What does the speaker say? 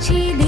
মুছে